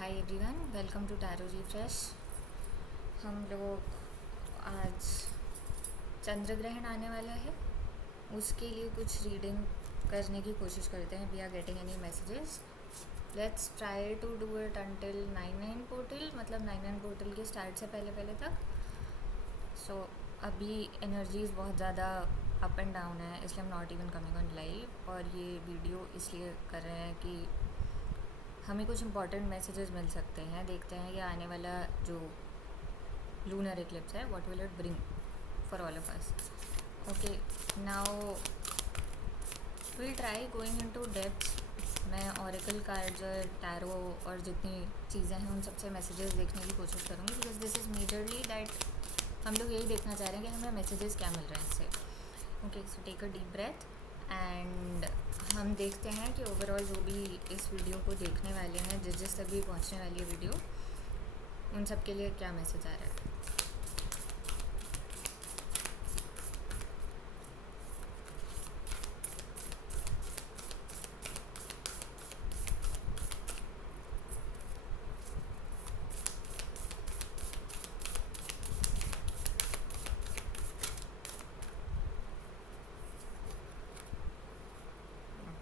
Hi everyone, welcome to tarot refresh. हम लोग आज चंद्र ग्रहण आने वाला है, उसके लिए कुछ रीडिंग करने की कोशिश करते हैं। We are getting any messages, let's try to do it until 9/9 portal, मतलब 9/9 पोर्टल के स्टार्ट से पहले पहले तक। सो अभी एनर्जीज बहुत ज़्यादा अप एंड डाउन है, इसलिए हम not even coming on live. और ये वीडियो इसलिए कर रहे हैं कि हमें कुछ इंपॉर्टेंट मैसेजेस मिल सकते हैं। देखते हैं ये आने वाला जो लूनर इक्लिप्स है, what will it bring for all of us. Okay, now will try going into depth. मैं ऑरेकल कार्ड्स और टैरो और जितनी चीज़ें हैं उन सबसे मैसेजेस देखने की कोशिश करूँगी, because this is majorly that हम लोग यही देखना चाह रहे हैं कि हमें मैसेजेस क्या मिल रहे हैं इससे। Okay, so take a deep breath and हम देखते हैं कि ओवरऑल जो भी इस वीडियो को देखने वाले हैं, जिस तक भी पहुंचने वाली है वीडियो, उन सब के लिए क्या मैसेज आ रहा है।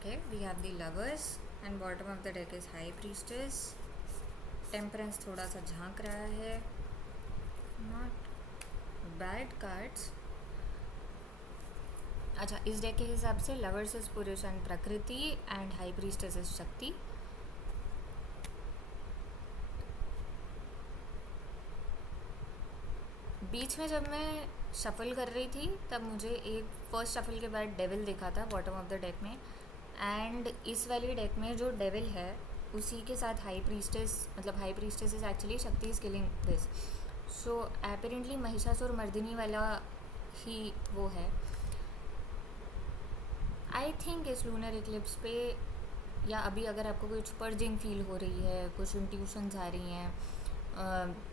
Okay, we have the lovers and bottom of the deck is high priestess. Temperance थोड़ा सा झांक रहा है, नॉट बैड कार्ड्स। अच्छा, इस डेक के हिसाब से लवर्स इज पुरुष एंड प्रकृति एंड हाई प्रीस्टेस इज शक्ति। बीच में जब मैं शफल कर रही थी तब मुझे एक फर्स्ट शफल के बाद डेविल दिखा था बॉटम ऑफ द डेक में, एंड इस वाली डेक में जो डेविल है उसी के साथ हाई प्रीस्टेस, मतलब high priestess is actually Shakti is killing this. So apparently Mahishasura Mardini वाला ही वो है। आई थिंक इस लूनर इक्लिप्स पे, या अभी अगर आपको कुछ पर्जिंग फील हो रही है, कुछ इंट्यूशंस आ रही हैं,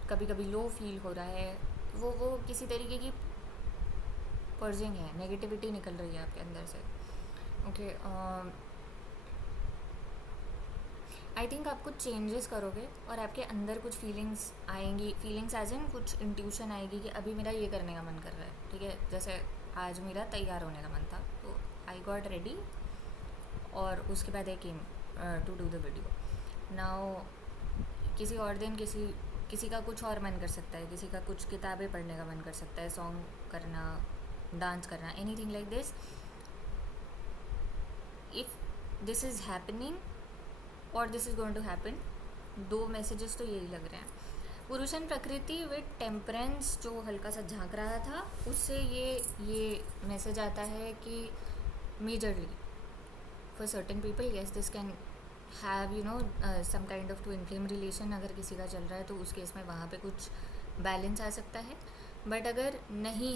कभी कभी लो फील हो रहा है, वो किसी तरीके की पर्जिंग है, नेगेटिविटी निकल रही है आपके अंदर से। ओके, आई थिंक आप कुछ चेंजेस करोगे और आपके अंदर कुछ फीलिंग्स आएंगी। फीलिंग्स एज इन कुछ इंट्यूशन आएगी कि अभी मेरा ये करने का मन कर रहा है, ठीक है। जैसे आज मेरा तैयार होने का मन था, तो आई गॉट रेडी और उसके बाद I came to do the video. Now किसी और दिन किसी का कुछ और मन कर सकता है, किसी का कुछ किताबें पढ़ने का मन कर सकता है, सॉन्ग करना, डांस करना, anything like this. If this is happening और this is going to happen, दो मैसेजेस तो यही लग रहे हैं। पुरुष एंड प्रकृति विद टेम्परेंस जो हल्का सा झांक रहा था, उससे ये मैसेज आता है कि majorly for certain people, yes, this can have some kind of twin flame relation. अगर किसी का चल रहा है तो उस केस में वहाँ पे कुछ बैलेंस आ सकता है। बट अगर नहीं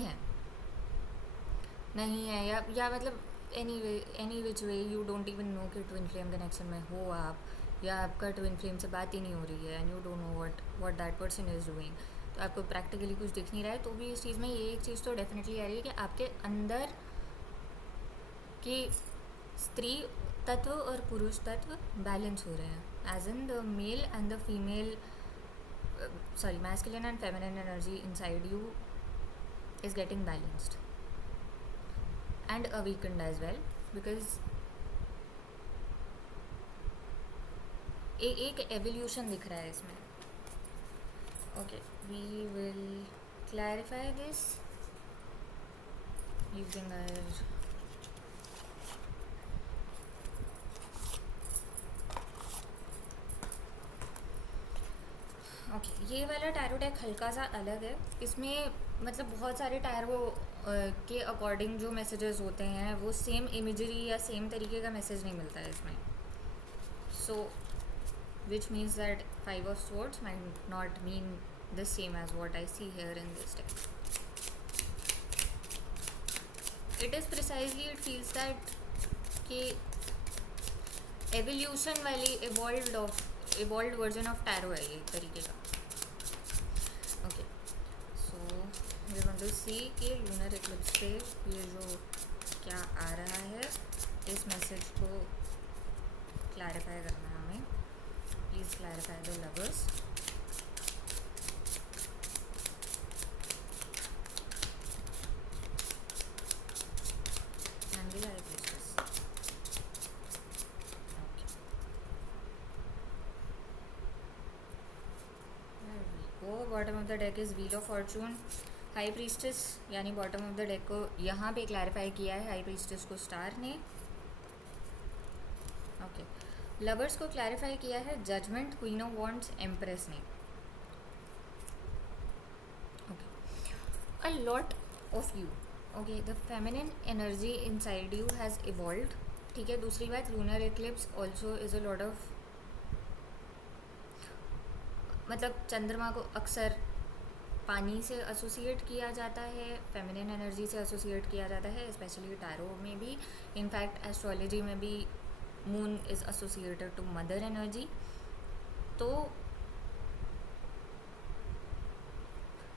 है या मतलब any which way you don't even know कि ट्विन फ्लेम कनेक्शन में हो आप, या आपका ट्विन फ्लेम से बात ही नहीं हो रही है and you don't know what that person is doing, तो आपको प्रैक्टिकली कुछ दिख नहीं रहा है, तो भी इस चीज़ में ये एक चीज़ तो डेफिनेटली आ रही है कि आपके अंदर के स्त्री तत्व और पुरुष तत्व बैलेंस हो रहे हैं, as in the male and the female, sorry, masculine and feminine energy inside you is getting balanced and awakened as well, because एक एवोल्यूशन दिख रहा है इसमें। Okay, we will clarify this using our okay. ये वाला tarot deck हल्का सा अलग है, इसमें मतलब बहुत सारे टैरो के अकॉर्डिंग जो मैसेजेस होते हैं वो सेम इमेजरी या सेम तरीके का मैसेज नहीं मिलता है इसमें। So which means that 5 of swords might not mean the same as what I see here in this deck. It is precisely, it feels that कि एवोल्यूशन वाली evolved वर्जन ऑफ टैरो है ये एक तरीके का। Okay, so we want to see कि lunar eclipse पे ये जो क्या आ रहा है, इस मैसेज को क्लैरिफाई करना है हमें। Please clarify the lovers. And the High Priestess. Okay. There we go. Bottom of the deck is Wheel of Fortune. High priestess यानी बॉटम ऑफ द डेक को यहाँ पे क्लैरिफाई किया है हाई प्रीस्टेस को स्टार ने. ओके. लवर्स को clarify किया है judgment, queen of wands, empress ने. Okay. A lot of you. Okay. The feminine energy inside you has evolved. ठीक है. दूसरी बात, lunar eclipse also is a lot of, मतलब चंद्रमा को अक्सर पानी से एसोसिएट किया जाता है, फेमिनिन एनर्जी से एसोसिएट किया जाता है, स्पेशली टैरो में भी. इनफैक्ट एस्ट्रोलॉजी में भी moon is associated to mother energy. तो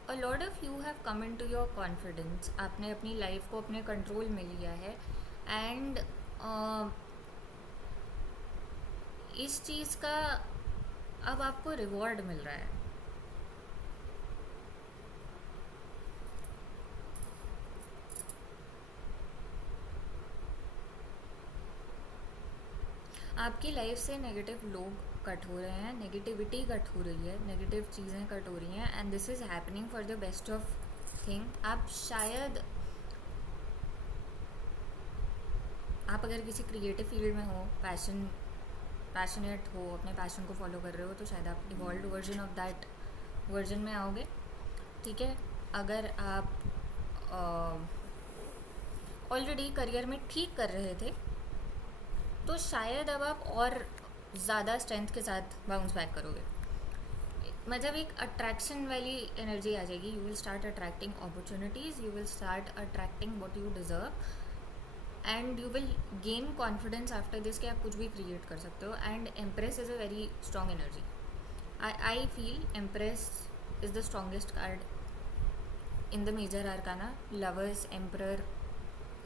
a lot of you have come in to your confidence. आपने अपनी लाइफ को अपने कंट्रोल में लिया है. एंड इस चीज़ का अब आपको रिवॉर्ड मिल रहा है. आपकी लाइफ से नेगेटिव लोग कट हो रहे हैं, नेगेटिविटी कट हो रही है, नेगेटिव चीज़ें कट हो रही हैं. And this is happening for the best of thing. आप शायद, आप अगर किसी क्रिएटिव फील्ड में हो, पैशनेट हो, अपने पैशन को फॉलो कर रहे हो, तो शायद आप evolve version of that version में आओगे. ठीक है. अगर आप ऑलरेडी करियर में ठीक कर रहे थे, तो शायद अब आप और ज़्यादा स्ट्रेंथ के साथ बाउंस बैक करोगे. मतलब एक अट्रैक्शन वाली एनर्जी आ जाएगी. You will start attracting opportunities, you will start attracting what you deserve, and you will gain confidence after this कि आप कुछ भी क्रिएट कर सकते हो. And empress is a very strong energy. I feel empress is the strongest card in the major arcana. Lovers, emperor,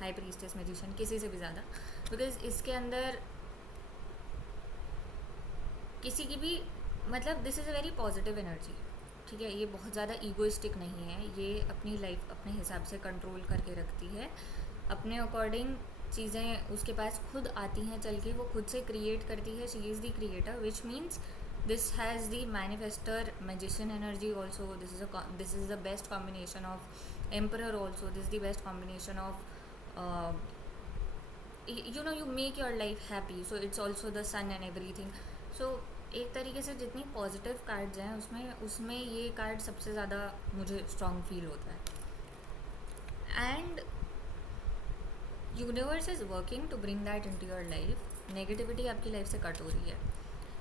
high priestess, magician, किसी से भी ज़्यादा. बिकॉज इसके अंदर किसी की भी, मतलब this is a very positive energy. ठीक है. ये बहुत ज़्यादा ईगोइस्टिक नहीं है. ये अपनी लाइफ अपने हिसाब से कंट्रोल करके रखती है. अपने अकॉर्डिंग चीज़ें उसके पास खुद आती हैं चल के, वो खुद से क्रिएट करती है. She is the creator, which means this has the manifester magician energy also. This is the best combination of emperor also. This the best combination of you know, you make your life happy, so it's also the sun and everything. So एक तरीके से जितनी positive cards हैं उसमें ये card सबसे ज़्यादा मुझे स्ट्रॉन्ग फील होता है. And universe is working to bring that into your life. Negativity आपकी लाइफ से कट हो रही है.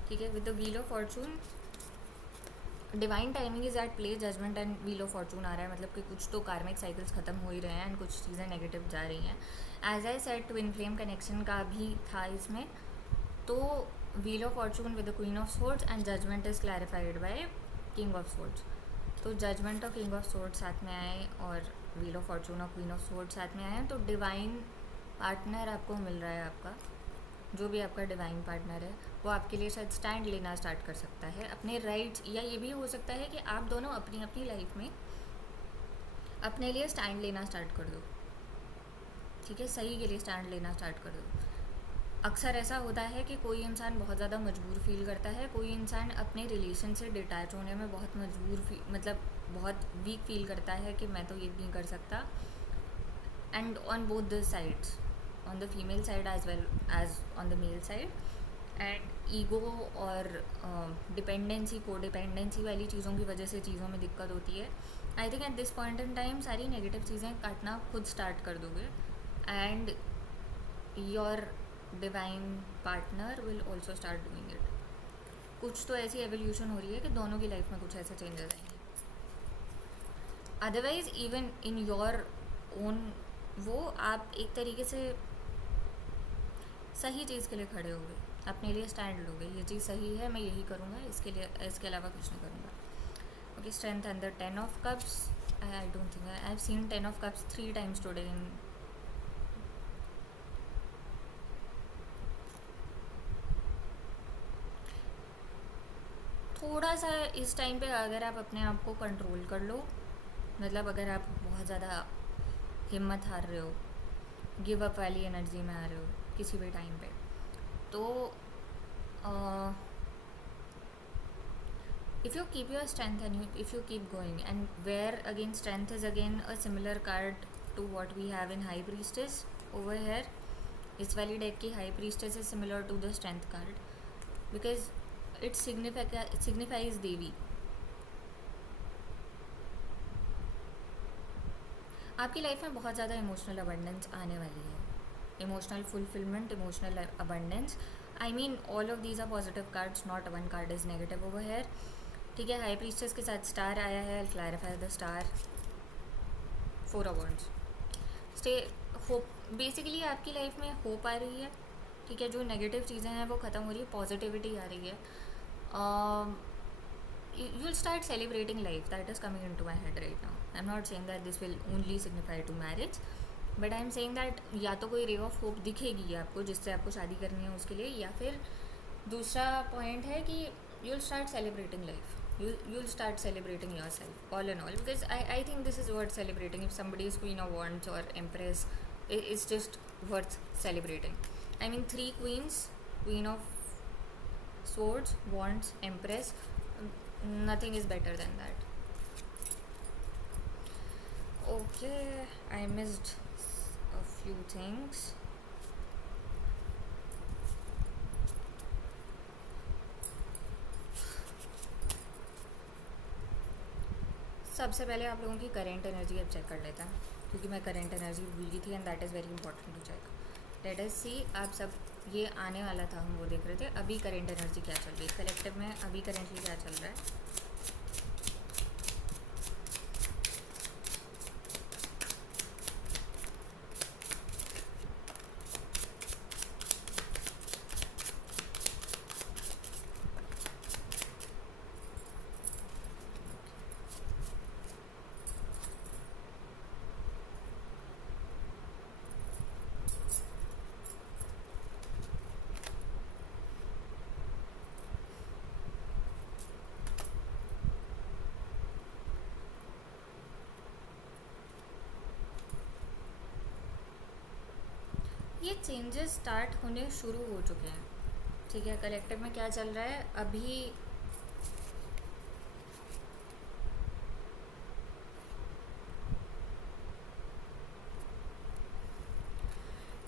ठीक है. With the wheel of fortune, divine timing is at play. Judgment and wheel of fortune आ रहा है, मतलब कि कुछ तो कार्मिक साइकिल्स ख़त्म हो ही रहे हैं एंड कुछ चीज़ें नेगेटिव जा रही हैं. As I said, twin flame connection का भी था इसमें. तो wheel of fortune with the queen of swords and judgment is clarified by king of swords. तो जजमेंट और किंग ऑफ सोर्ड्स साथ में आए और व्हील ऑफ फॉर्चून और क्वीन ऑफ सोर्ड्स साथ में आए हैं. तो डिवाइन पार्टनर आपको मिल रहा है. आपका जो भी आपका डिवाइन पार्टनर है वो आपके लिए शायद स्टैंड लेना स्टार्ट कर सकता है अपने राइट्स. या ये भी हो सकता है कि आप दोनों अपनी अपनी लाइफ में अपने लिए स्टैंड लेना स्टार्ट कर दो. ठीक है. सही के लिए स्टैंड लेना स्टार्ट कर दो. अक्सर ऐसा होता है कि कोई इंसान बहुत ज़्यादा मजबूर फील करता है, कोई इंसान अपने रिलेशन से डिटैच होने में बहुत मतलब बहुत वीक फील करता है कि मैं तो ये नहीं कर सकता. And on both the sides, on the female side as well as on the male side. And ego और डिपेंडेंसी, को डिपेंडेंसी वाली चीज़ों की वजह से चीज़ों में दिक्कत होती है. I think at this point in time सारी नेगेटिव चीज़ें काटना खुद स्टार्ट कर दोगे. And your divine partner will also start doing it. कुछ तो ऐसी एवोल्यूशन हो रही है कि दोनों की लाइफ में कुछ ऐसे चेंजेस आएंगे. Otherwise even in your own वो आप एक तरीके से सही चीज़ के लिए खड़े हो गए, अपने लिए स्टैंड लोगे. ये चीज़ सही है, मैं यही करूँगा, इसके अलावा कुछ नहीं करूँगा. Okay. Strength and the 10 of cups. I don't think I have seen 10 of cups 3 times today in. थोड़ा सा इस टाइम पे अगर आप अपने आप को कंट्रोल कर लो, मतलब अगर आप बहुत ज़्यादा हिम्मत हार रहे हो, गिव अप वाली एनर्जी में आ रहे हो किसी भी टाइम पे, तो if you keep your strength and if you keep going, and where again strength is again a similar card to what we have in high priestess over here. इस वाली डेक की high priestess is similar to the strength card because it signifies देवी. आपकी life में बहुत ज़्यादा emotional abundance आने वाली है, emotional fulfilment, emotional abundance. I mean all of these are positive cards, not one card is negative over here. ठीक है, high priestess के साथ स्टार आया है. I clarify the star, 4 of wands. Stay hope, basically आपकी life में hope आ रही है. ठीक है, जो नेगेटिव चीज़ें हैं वो ख़त्म हो रही है, पॉजिटिविटी आ रही है. you'll start celebrating life. That is coming into my head right now. I'm not saying that this will only signify to marriage, but I am saying that या तो कोई रे ऑफ होप दिखेगी आपको जिससे आपको शादी करनी है उसके लिए, या फिर दूसरा पॉइंट है कि you'll start celebrating life. You'll start celebrating yourself all in all, because I think this is worth celebrating. If somebody is Queen of Wands or Empress, it's just worth celebrating. I mean, 3 queens, Queen of Swords, Wands, Empress, nothing is better than that. Okay, I missed a few things. सबसे पहले आप लोगों की current energy अब check कर लेते हैं, क्योंकि मैं करेंट एनर्जी भूल गई थी and that is very important to check. Let us see. आप सब, ये आने वाला था, हम वो देख रहे थे. अभी करेंट एनर्जी क्या चल रही है कलेक्टिव में, अभी करेंटली क्या चल रहा है. ये चेंजेस स्टार्ट होने शुरू हो चुके हैं. ठीक है, कलेक्टिव में क्या चल रहा है अभी.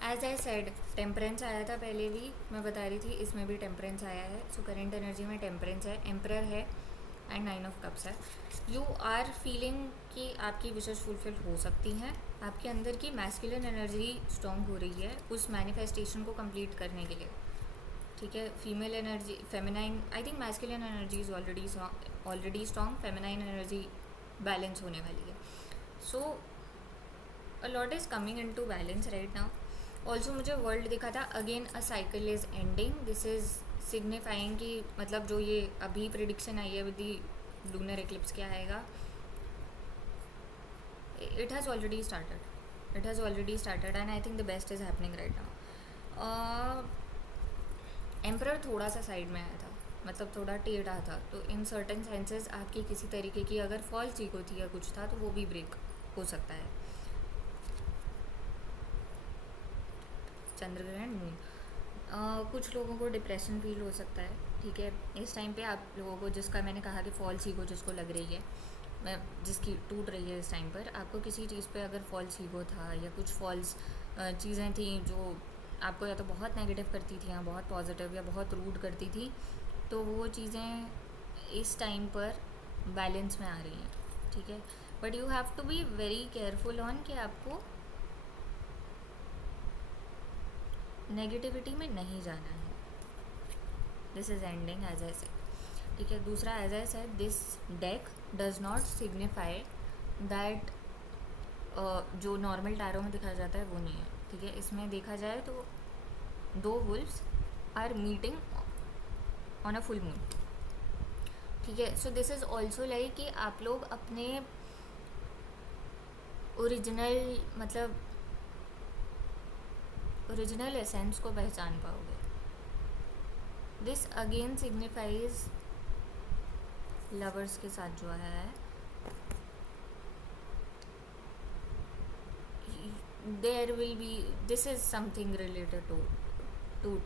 एज आई सेड, टेम्परेंस आया था पहले भी, मैं बता रही थी इसमें भी टेम्परेंस आया है. सो करेंट एनर्जी में टेम्परेंस है, एम्परर है एंड 9 ऑफ कप्स है. यू आर फीलिंग कि आपकी विशेष फुलफिल हो सकती हैं. आपके अंदर की मैस्कुलिन एनर्जी स्ट्रॉन्ग हो रही है उस मैनिफेस्टेशन को कंप्लीट करने के लिए. ठीक है, female energy, feminine, I think masculine energy is already strong, feminine energy balance होने वाली है. So a lot is coming in to balance right now. Also मुझे वर्ल्ड दिखा था, again a cycle is ending. This is signifying कि मतलब जो ये अभी प्रिडिक्शन आई है विद दी लूनर एक्लिप्स क्या आएगा, it has already started and I think the best is happening right now. Emperor थोड़ा सा साइड में आया था, मतलब थोड़ा टेढ़ा था, तो इन सर्टन सेंसेस आपकी किसी तरीके की अगर फॉल्स ईगो थी या कुछ था तो वो भी ब्रेक हो सकता है. चंद्र ग्रहण, मून, कुछ लोगों को डिप्रेशन फील हो सकता है. ठीक है, इस टाइम पे आप लोगों को, जिसका मैंने कहा कि फॉल्स ईगो जिसको लग रही है, जिसकी टूट रही है इस टाइम पर, आपको किसी चीज़ पे अगर फॉल्स ईगो था या कुछ फॉल्स चीज़ें थी जो आपको या तो बहुत नेगेटिव करती थी या बहुत पॉजिटिव या बहुत रूड करती थी, तो वो चीज़ें इस टाइम पर बैलेंस में आ रही हैं. ठीक है, but you have to be very careful on कि आपको नेगेटिविटी में नहीं जाना है. This is ending as I said. ठीक है, दूसरा as I said, this deck does not signify that जो नॉर्मल टैरो में दिखाया जाता है वो नहीं है. ठीक है, इसमें देखा जाए तो 2 wolfs are meeting on a full moon. ठीक है, so this is also like कि आप लोग अपने ओरिजिनल, मतलब ओरिजिनल एसेंस को पहचान पाओगे. दिस अगेन सिग्निफाइज लवर्स के साथ जो है, there will be, this is something related to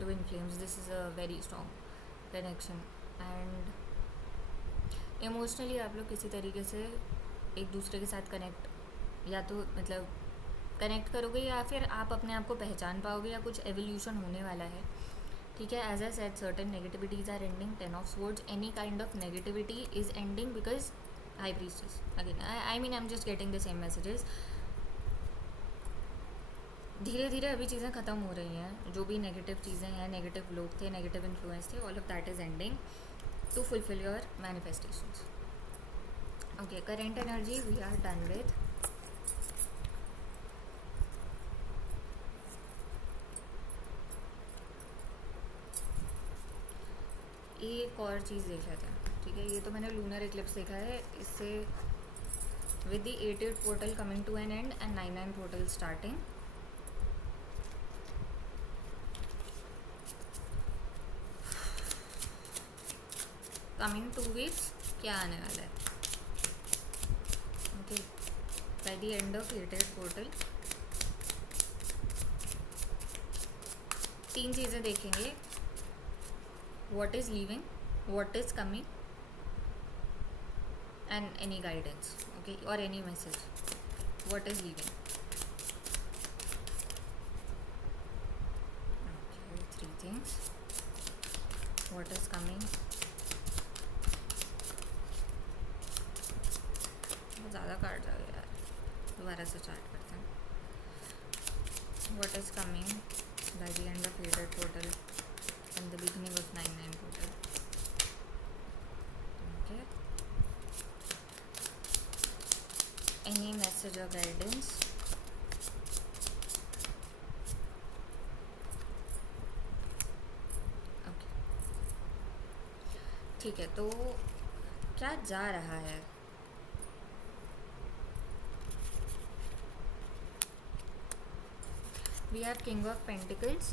twin flames. This is a very strong connection and emotionally आप लोग किसी तरीके से एक दूसरे के साथ कनेक्ट, या तो मतलब कनेक्ट करोगे या फिर आप अपने आप को पहचान पाओगे या कुछ एवोल्यूशन होने वाला है, ठीक है. As I said certain negativities are ending. 10 of swords, any kind of negativity is ending because high priestess again, I mean I am just getting the same messages. धीरे धीरे अभी चीज़ें ख़त्म हो रही हैं, जो भी नेगेटिव चीज़ें हैं, नेगेटिव लोग थे, नेगेटिव इन्फ्लुएंस थे, all of that is ending to fulfill your manifestations. Okay, current energy we are done with. एक और चीज़ देख लेते हैं, ठीक है. ये तो मैंने लूनर इक्लिप्स देखा है. इससे with the 88 portal coming to an end 99 portal starting, coming 2 weeks क्या आने वाला है. Okay, by the end of 88 portal 3 चीज़ें देखेंगे. What is leaving, what is coming, and any guidance, okay, or any message. What is leaving? Okay, 3 things. What is coming? ज़्यादा card आ गया यार, दोबारा से स्टार्ट करते हैं. What is coming by the end of 88 portal and the beginning of 99 portal. Okay. Any message or guidance? Okay. ठीक है, तो क्या जा रहा है? We have King of Pentacles,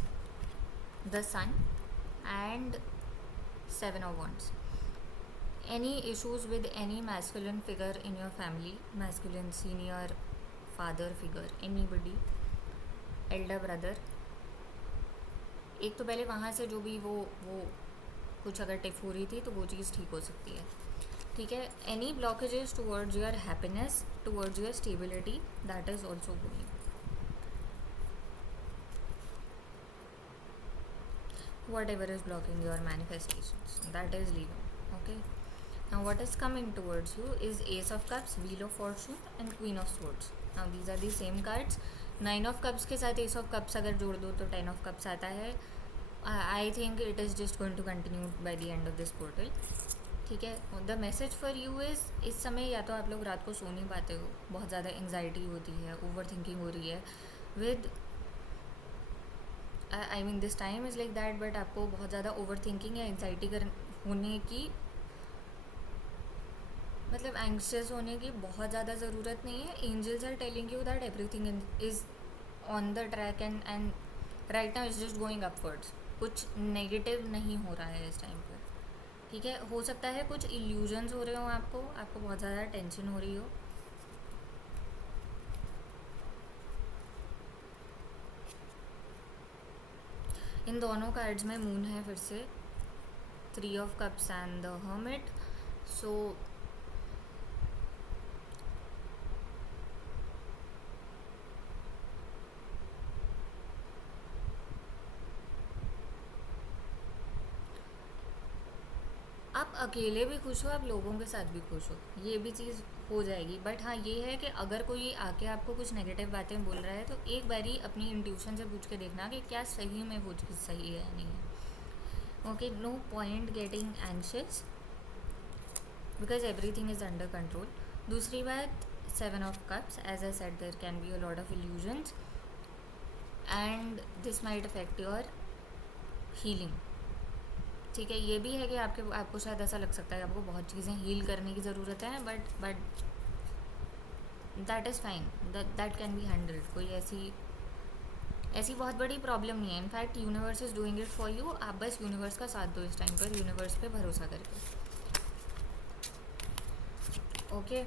the Sun, and 7 of Wands. Any issues with any masculine figure in your family, masculine senior, father figure, anybody, elder brother. एक तो पहले वहाँ से जो भी वो कुछ अगर टिफ हो रही थी तो वो चीज़ ठीक हो सकती है, ठीक है. Any blockages towards your happiness, towards your stability, that is also going. Whatever is blocking your manifestations, that is leaving. Okay, now what is coming towards you is Ace of Cups, Wheel of Fortune, and Queen of Swords. Now these are the same cards. 9 of Cups के साथ Ace of Cups अगर जोड़ दो तो 10 of Cups आता है. I think it is just going to continue by the end of this portal, ठीक है. The message for you is, इस समय या तो आप लोग रात को सो नहीं पाते हो, बहुत ज़्यादा एंग्जाइटी होती है, ओवर थिंकिंग हो रही है. With I mean this time is like that, but आपको बहुत ज़्यादा ओवर थिंकिंग या एंग्जाइटी होने की, मतलब एंग्शियस होने की बहुत ज़्यादा ज़रूरत नहीं है. Angels are telling you that everything is on the track and right now is just going upwards. कुछ नेगेटिव नहीं हो रहा है इस टाइम पर, ठीक है. हो सकता है कुछ इल्यूजन्स हो रहे हो, आपको बहुत ज़्यादा टेंशन हो रही हो. इन दोनों कार्ड्स में मून है फिर से, 3 of cups and the hermit. So आप अकेले भी खुश हो, आप लोगों के साथ भी खुश हो, ये भी चीज़ हो जाएगी. बट हाँ, ये है कि अगर कोई आके आपको कुछ नेगेटिव बातें बोल रहा है तो एक बारी अपनी इंट्यूशन से पूछ के देखना कि क्या सही में वो चीज़ सही है या नहीं है. Okay, no point getting anxious because everything is under control. दूसरी बात, 7 of cups, as I said there can be a lot of illusions and this might affect your healing, ठीक है. ये भी है कि आपको शायद ऐसा लग सकता है आपको बहुत चीज़ें हील करने की ज़रूरत है, but that is fine, that can be handled. कोई ऐसी बहुत बड़ी प्रॉब्लम नहीं है. In fact universe is doing it for you. आप बस यूनिवर्स का साथ दो इस टाइम पर, यूनिवर्स पे भरोसा करके. ओके।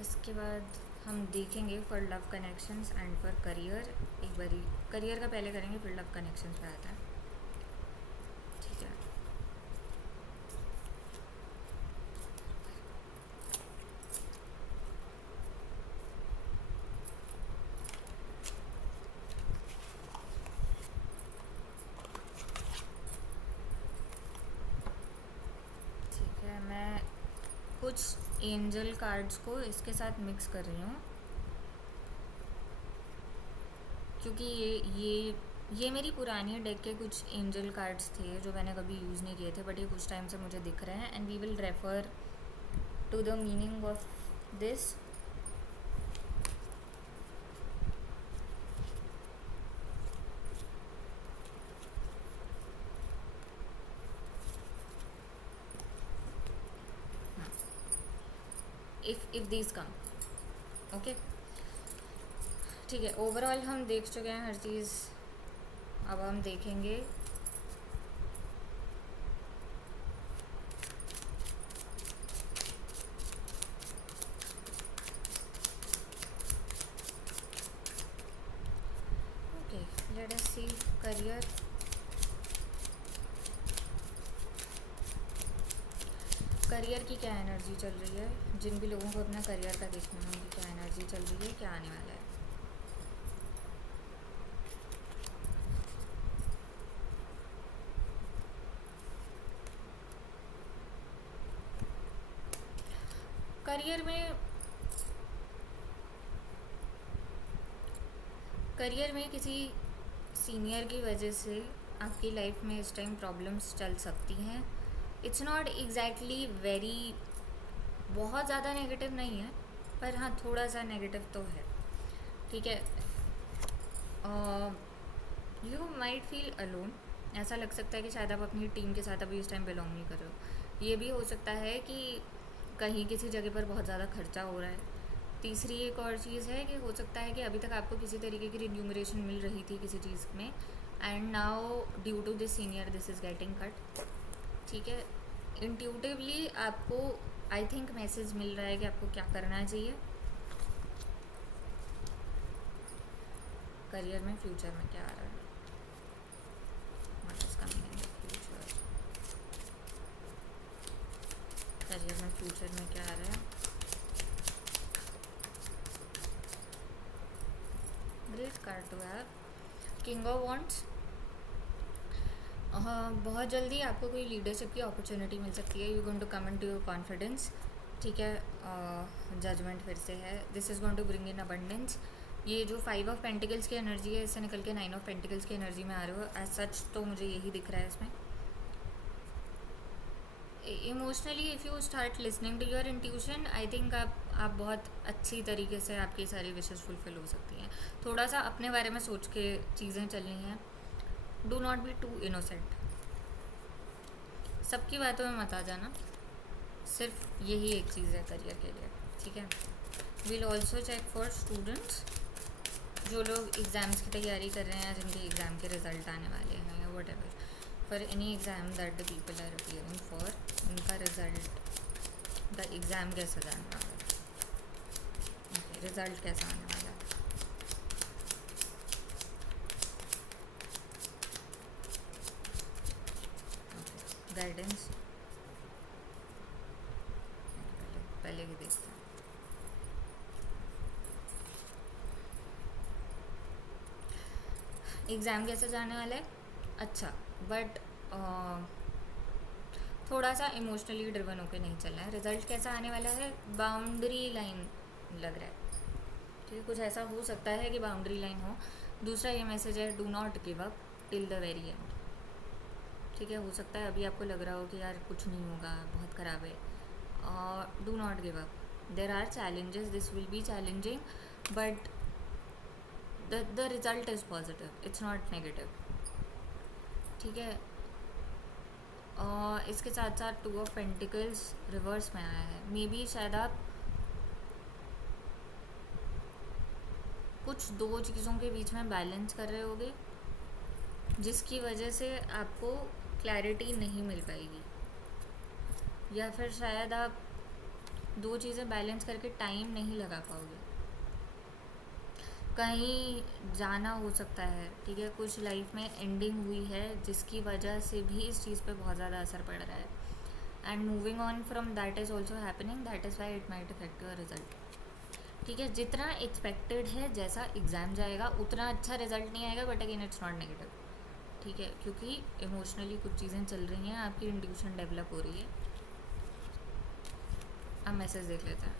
इसके बाद हम देखेंगे for love connections and for career. एक बारी करियर का पहले करेंगे, फिर लव कनेक्शंस पे आता है। ठीक है, ठीक है। मैं कुछ एंजल कार्ड्स को इसके साथ मिक्स कर रही हूँ, क्योंकि ये मेरी पुरानी डेक के कुछ एंजल कार्ड्स थे जो मैंने कभी यूज़ नहीं किए थे, बट ये कुछ टाइम से मुझे दिख रहे हैं and we will refer to the meaning of this. If these come, okay. ठीक है, ओवरऑल हम देख चुके हैं हर चीज़। अब हम देखेंगे ओके, लेट अस सी करियर। करियर की क्या एनर्जी चल रही है, जिन भी लोगों को अपना करियर का देखना है उनकी क्या एनर्जी चल रही है, क्या आने वाला है। करियर में किसी सीनियर की वजह से आपकी लाइफ में इस टाइम प्रॉब्लम्स चल सकती हैं। इट्स नॉट एग्जैक्टली वेरी, बहुत ज़्यादा नेगेटिव नहीं है, पर हाँ थोड़ा सा नेगेटिव तो है। ठीक है, यू माइट फील अलोन। ऐसा लग सकता है कि शायद आप अपनी टीम के साथ अभी इस टाइम बिलोंग नहीं कर रहे हो। ये भी हो सकता है कि कहीं किसी जगह पर बहुत ज़्यादा खर्चा हो रहा है। तीसरी एक और चीज़ है कि हो सकता है कि अभी तक आपको किसी तरीके की रिन्यूमरेशन मिल रही थी किसी चीज़ में, and now due to this senior this is getting cut. ठीक है, इंट्यूटिवली आपको आई थिंक मैसेज मिल रहा है कि आपको क्या करना चाहिए। करियर में फ्यूचर में क्या आ रहा है, what is coming in the future. Career में फ्यूचर में क्या आ रहा है। Great card to have, king of wands. बहुत जल्दी आपको कोई लीडरशिप की अपॉर्चुनिटी मिल सकती है। You going to come in to your confidence. ठीक है, जजमेंट फिर से है। This is going to bring in abundance. ये जो 5 ऑफ पेंटिकल्स की एनर्जी है, इससे निकल के 9 ऑफ पेंटिकल्स की एनर्जी में आ रहे हो। एज सच तो मुझे यही दिख रहा है इसमें। Emotionally if you start listening to your intuition, I think आप बहुत अच्छी तरीके से आपकी सारी विशेज़ फुलफिल हो सकती हैं। थोड़ा सा अपने बारे में सोच के चीज़ें चलनी हैं। Do not be too innocent. सबकी बातों में मत आ जाना। सिर्फ यही एक चीज़ है करियर के लिए। ठीक है, will also check for students, जो लोग एग्ज़ाम्स की तैयारी कर रहे हैं, जिनके एग्ज़ाम के रिज़ल्ट आने वाले हैं या whatever, for any exam that the people are appearing for, उनका रिज़ल्ट, द एग्ज़ाम कैसा जाने वाला है, ओके, रिज़ल्ट कैसा आने वाला है। गाइडेंस पहले भी देखते हैं। एग्ज़ाम कैसा जाने वाला है, अच्छा, बट थोड़ा सा इमोशनली ड्रिवन होकर नहीं चलना है। रिज़ल्ट कैसा आने वाला है, बाउंड्री लाइन लग रहा है। ठीक है, कुछ ऐसा हो सकता है कि बाउंड्री लाइन हो। दूसरा ये मैसेज है, do not give up till the very and. ठीक है, हो सकता है अभी आपको लग रहा हो कि यार कुछ नहीं होगा, बहुत ख़राब है, do not give up. There are challenges, this will be challenging, but the result is positive, it's not negative. ठीक है, इसके साथ साथ 2 ऑफ पेंटिकल्स रिवर्स में आया है। मे बी शायद आप कुछ 2 चीज़ों के बीच में बैलेंस कर रहे होगे, जिसकी वजह से आपको क्लैरिटी नहीं मिल पाएगी। या फिर शायद आप दो चीज़ें बैलेंस करके टाइम नहीं लगा पाओगे। कहीं जाना हो सकता है, ठीक है, कुछ लाइफ में एंडिंग हुई है जिसकी वजह से भी इस चीज़ पे बहुत ज़्यादा असर पड़ रहा है, and moving on from that is also happening, that is why it might affect your result. ठीक है, जितना एक्सपेक्टेड है, जैसा एग्ज़ाम जाएगा उतना अच्छा रिजल्ट नहीं आएगा, but again it's not negative. ठीक है, क्योंकि इमोशनली कुछ चीज़ें चल रही हैं, आपकी इंट्यूशन डेवलप हो रही है। अब मैसेज देख लेते हैं।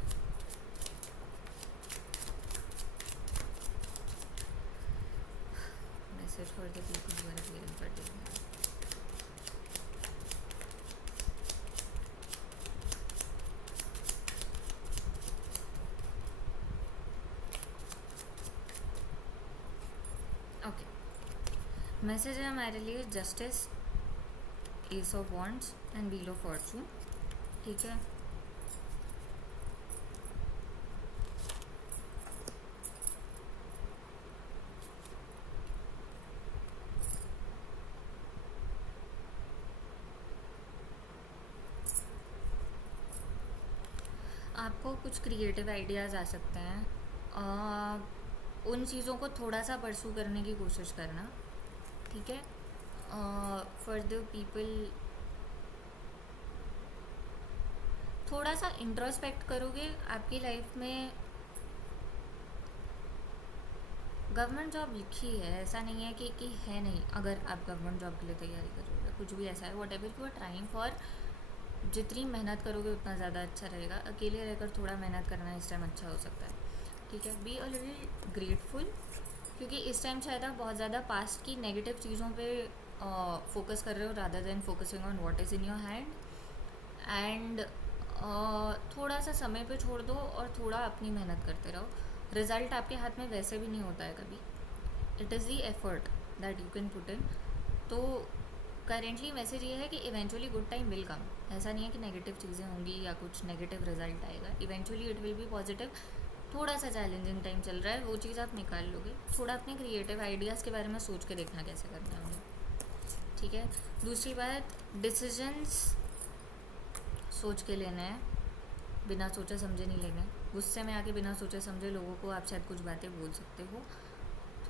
Message for the people who are appearing for taking. Okay, message है हमारे लिए justice, ace of wands and wheel of fortune. ठीक है, आपको कुछ क्रिएटिव आइडियाज़ आ सकते हैं, उन चीज़ों को थोड़ा सा परसू करने की कोशिश करना। ठीक है, फॉर द पीपल थोड़ा सा इंट्रोस्पेक्ट करोगे। आपकी लाइफ में गवर्नमेंट जॉब लिखी है, ऐसा नहीं है कि है नहीं। अगर आप गवर्नमेंट जॉब के लिए तैयारी करोगे, कुछ भी ऐसा है, whatever you are trying for, जितनी मेहनत करोगे उतना ज़्यादा अच्छा रहेगा। अकेले रहकर थोड़ा मेहनत करना इस टाइम अच्छा हो सकता है। ठीक है, बी अ लिटिल ग्रेटफुल, क्योंकि इस टाइम शायद आप बहुत ज़्यादा पास्ट की नेगेटिव चीज़ों पे फोकस कर रहे हो rather than focusing on what is in your hand. And थोड़ा सा समय पे छोड़ दो और थोड़ा अपनी मेहनत करते रहो। रिज़ल्ट आपके हाथ में वैसे भी नहीं होता है कभी, it is the effort that you can put in. तो करेंटली मैसेज ये है कि eventually good time will come. ऐसा नहीं है कि नेगेटिव चीज़ें होंगी या कुछ नेगेटिव रिजल्ट आएगा, eventually it will be positive. थोड़ा सा चैलेंजिंग टाइम चल रहा है, वो चीज़ आप निकाल लोगे। थोड़ा अपने क्रिएटिव आइडियाज़ के बारे में सोच के देखना कैसे करना है उन्हें। ठीक है, दूसरी बात, डिसीजंस सोच के लेना है, बिना सोचे समझे नहीं लेने। गुस्से में आके बिना सोचे समझे लोगों को आप शायद कुछ बातें बोल सकते हो,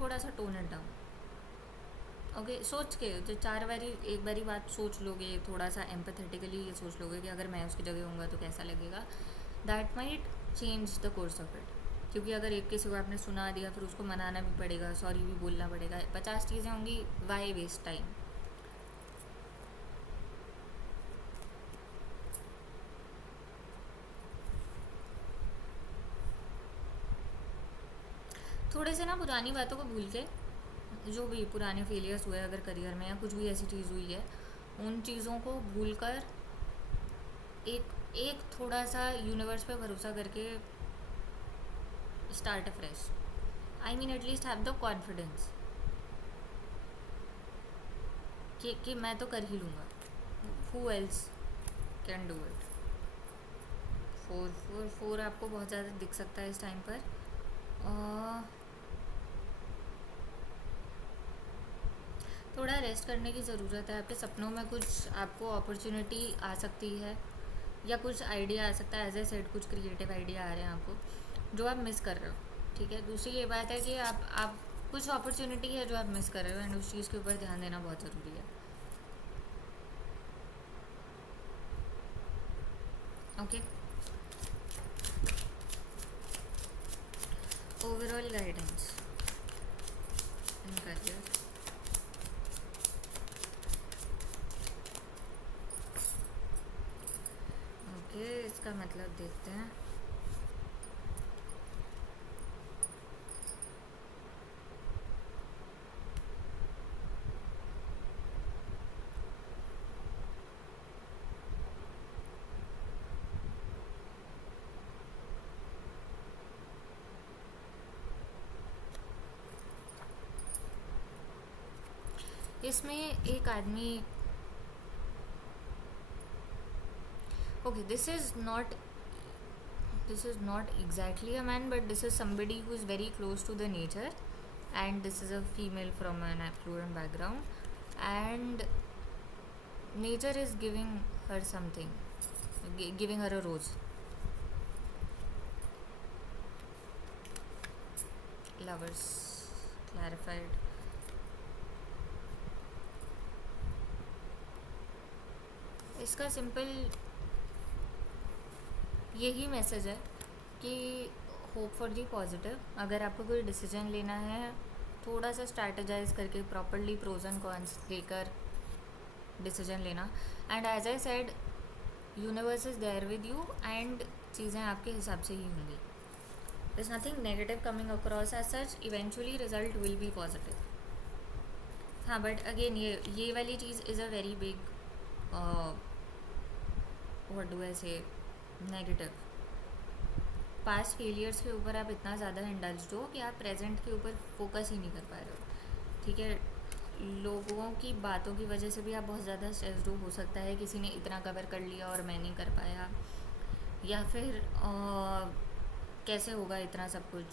थोड़ा सा टोन इट डाउन। ओके, सोच के जो चार बारी एक बारी बात सोच लोगे, थोड़ा सा एम्पैथेटिकली ये सोच लोगे कि अगर मैं उसकी जगह होऊंगा तो कैसा लगेगा, that might change the course of it. क्योंकि अगर एक किसी को आपने सुना दिया, फिर उसको मनाना भी पड़ेगा, सॉरी भी बोलना पड़ेगा, 50 चीज़ें होंगी, वाई वेस्ट टाइम। थोड़े से ना पुरानी बातों को भूल के, जो भी पुराने फेलियर्स हुए अगर करियर में या कुछ भी ऐसी चीज़ हुई है, उन चीज़ों को भूल कर एक एक थोड़ा सा यूनिवर्स पे भरोसा करके start fresh. I mean at least have the confidence कि मैं तो कर ही लूँगा, who else can do it. Four four four आपको बहुत ज़्यादा दिख सकता है इस टाइम पर। थोड़ा रेस्ट करने की ज़रूरत है। आपके सपनों में कुछ आपको अपॉर्चुनिटी आ सकती है या कुछ आइडिया आ सकता है, एज ए सेड कुछ क्रिएटिव आइडिया आ रहे हैं आपको जो आप मिस कर रहे हो। ठीक है, दूसरी ये बात है कि आप कुछ अपॉर्चुनिटी है जो आप मिस कर रहे हो, एंड उस चीज़ के ऊपर ध्यान देना बहुत ज़रूरी है। Okay, overall guidance in career. Okay, इसका मतलब देखते हैं। इसमें एक आदमी, okay, this is not exactly a man, but this is somebody who is very close to the nature, and this is a female from an affluent background, and nature is giving her something, giving her a rose. Lovers clarified. इसका simple यही message है कि hope for the positive. अगर आपको कोई decision लेना है, थोड़ा सा स्ट्रैटेजाइज करके प्रॉपरली प्रोज एंड कॉन्स लेकर डिसीजन लेना. And as I said, universe is there with you and चीज़ें आपके हिसाब से ही होंगी. There's nothing negative coming across as such. Eventually result will be positive. हाँ, बट अगेन ये वाली चीज़ is a very big what do I say negative. Past failures के ऊपर आप इतना ज़्यादा इंडल्ज्ड हो कि आप प्रेजेंट के ऊपर फोकस ही नहीं कर पा रहे हो. ठीक है, लोगों की बातों की वजह से भी आप बहुत ज़्यादा स्ट्रेस्ड हो सकता है किसी ने इतना कवर कर लिया और मैं नहीं कर पाया, या फिर कैसे होगा इतना सब कुछ.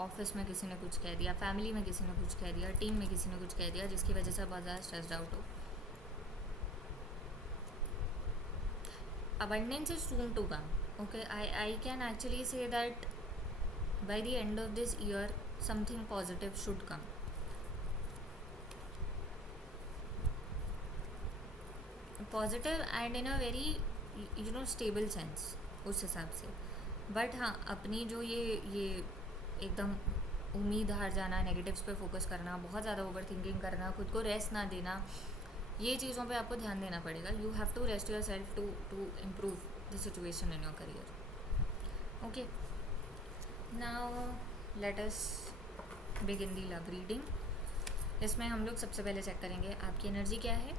ऑफिस में किसी ने कुछ कह दिया, फैमिली में किसी ने कुछ कह दिया, टीम में किसी ने कुछ कह दिया, जिसकी वजह से बहुत ज़्यादा स्ट्रेस्ड आउट हो. abundance is soon to come. Okay, I can actually say that by the end of this year something positive should come. Positive and in a very stable sense उस हिसाब से. बट हाँ, अपनी जो ये एकदम उम्मीद हार जाना, नेगेटिव्स पे फोकस करना, बहुत ज़्यादा ओवर थिंकिंग करना, खुद को रेस्ट ना देना, ये चीज़ों पे आपको ध्यान देना पड़ेगा. You have to rest your self to improve the situation in your career. Okay, now let us begin the love reading. इसमें हम लोग सबसे पहले चेक करेंगे आपकी एनर्जी क्या है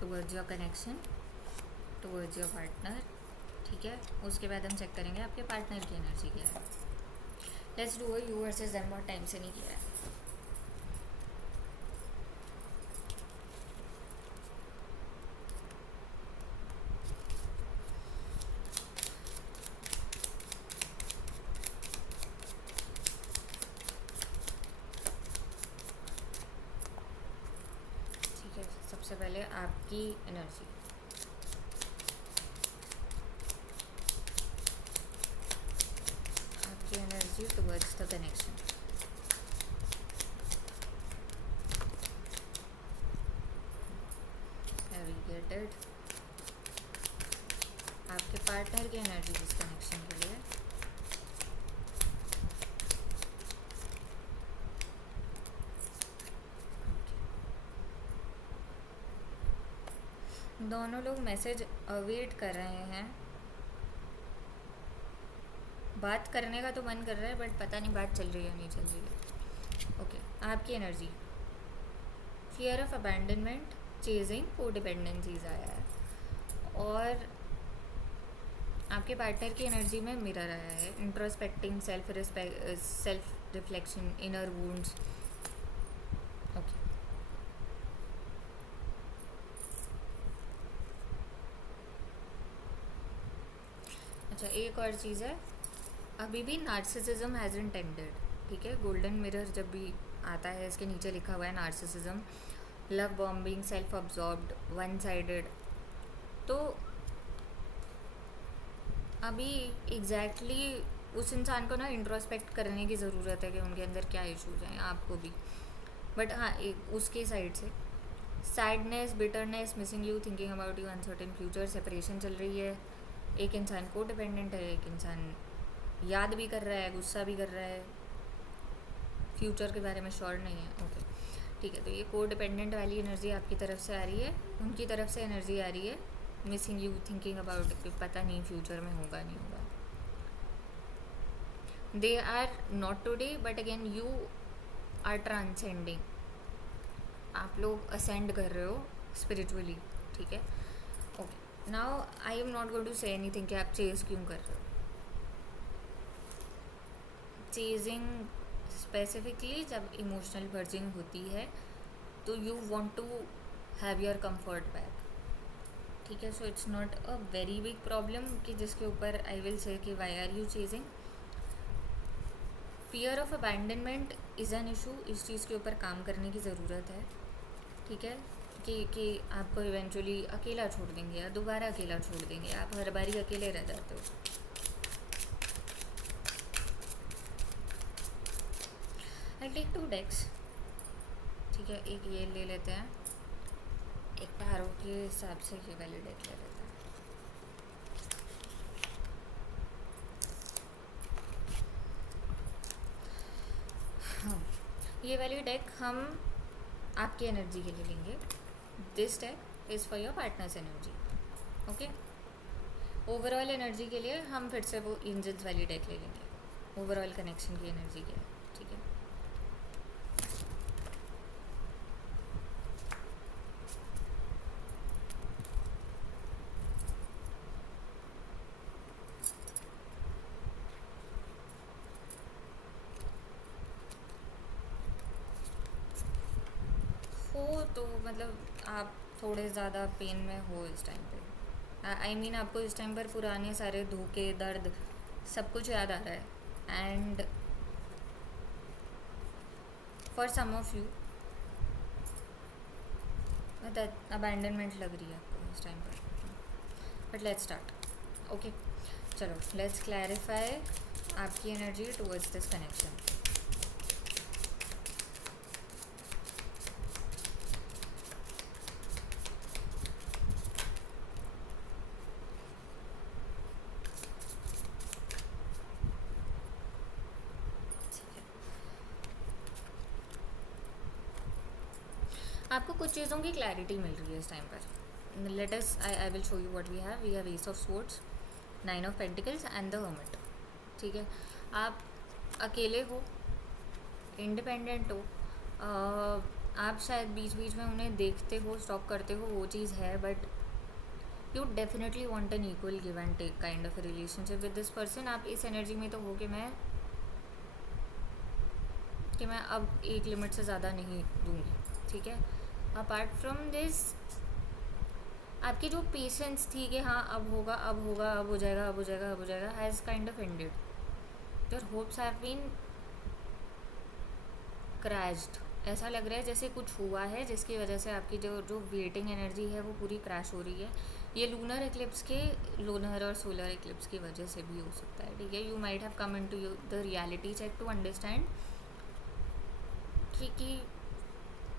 towards your connection, towards your partner. ठीक है, उसके बाद हम चेक करेंगे आपके पार्टनर की एनर्जी क्या है. Let's do you versus them. बहुत टाइम से नहीं किया है. ठीक है, सबसे पहले आपकी energy. energy towards the connection. Navigated. आपके पार्टनर की एनर्जी इस कनेक्शन के लिए. दोनों लोग मैसेज अवेट कर रहे हैं. बात करने का तो मन कर रहा है, बट पता नहीं बात चल रही है नहीं चल रही है. ओके, आपकी energy fear of abandonment, chasing, codependencies आया है. और आपके पार्टनर की एनर्जी में मिरर आया है. Introspecting, self reflection, inner wounds. Okay, अच्छा, एक और चीज़ है. अभी भी नार्सिसिज्म हैजंट एंडेड. ठीक है, गोल्डन मिरर जब भी आता है इसके नीचे लिखा हुआ है narcissism, love bombing, self absorbed, one sided. तो अभी एग्जैक्टली उस इंसान को ना इंट्रोस्पेक्ट करने की ज़रूरत है कि उनके अंदर क्या इश्यूज हैं, आपको भी. बट हाँ, एक उसके साइड से sadness, bitterness, missing you, thinking about you, uncertain future, separation चल रही है. एक इंसान को डिपेंडेंट है, एक इंसान याद भी कर रहा है, गुस्सा भी कर रहा है, फ्यूचर के बारे में श्योर नहीं है. ओके, ठीक है, तो ये को डिपेंडेंट वाली एनर्जी आपकी तरफ से आ रही है. उनकी तरफ से एनर्जी आ रही है मिसिंग यू, थिंकिंग अबाउट, पता नहीं फ्यूचर में होगा नहीं होगा. They are not today, but again you are transcending. आप लोग असेंड कर रहे हो स्पिरिचुअली. ठीक है, okay. Now I am not going to say anything कि आप चेज क्यों कर रहे हो. चेजिंग स्पेसिफिकली जब इमोशनल वर्जिंग होती है तो you want to have your comfort back. ठीक है, so it's not a very big problem कि जिसके ऊपर आई विल से कि Y are you chasing. Fear of abandonment is an issue. इस चीज़ के ऊपर काम करने की ज़रूरत है. ठीक है, कि आपको इवेंचुअली अकेला छोड़ देंगे या दोबारा अकेला छोड़ देंगे, आप हर बारी अकेले रह जाते हो। आई टेक 2 डेक्स, ठीक है, एक ये ले लेते हैं, एक टैरो के हिसाब से ये वाली डेक ले लेते हैं। हाँ, ये वाली डेक हम आपकी एनर्जी के लिए लेंगे। This deck is for your partners energy, okay. Overall energy के लिए हम फिर से वो एंजल्स वाली डेक ले लेंगे, ओवरऑल कनेक्शन की एनर्जी के लिए, ठीक है। हो तो मतलब आप थोड़े ज़्यादा पेन में हो इस टाइम पे। आई मीन आपको इस टाइम पर पुराने सारे धोखे, दर्द, सब कुछ याद आ रहा है। And for some of you abandonment लग रही है आपको इस टाइम पर। But let's start, okay. चलो लेट्स क्लैरिफाई आपकी एनर्जी टुवर्ड्स दिस कनेक्शन। आपको कुछ चीज़ों की क्लैरिटी मिल रही है इस टाइम पर। Let us I will show you what we have ace of swords, 9 of pentacles and the hermit, ठीक है। आप अकेले हो, इंडिपेंडेंट हो, आप शायद बीच बीच में उन्हें देखते हो, स्टॉक करते हो, वो चीज़ है, but you definitely want an equal give and take kind of relationship with this person. आप इस एनर्जी में तो हो कि मैं अब एक लिमिट से ज़्यादा नहीं दूंगी, ठीक है। अपार्ट फ्रॉम दिस, आपकी जो पेशेंस थी कि हाँ अब होगा, अब होगा, अब हो जाएगा, अब हो जाएगा, अब हो जाएगा, has kind of ended. Your hopes have been crashed. ऐसा लग रहा है जैसे कुछ हुआ है जिसकी वजह से आपकी जो वेटिंग एनर्जी है वो पूरी क्रैश हो रही है। ये लूनर एक्लिप्स के, लूनर और सोलर एक्लिप्स की वजह से भी हो सकता है, ठीक है। You might have come into the reality check to understand कि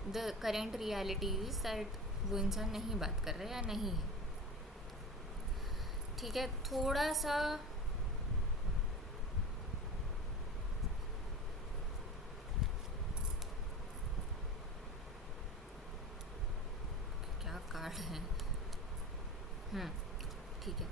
the current reality is that वो इंसान नहीं बात कर रहा है या नहीं है, ठीक है। थोड़ा सा क्या कार्ड है, ठीक है।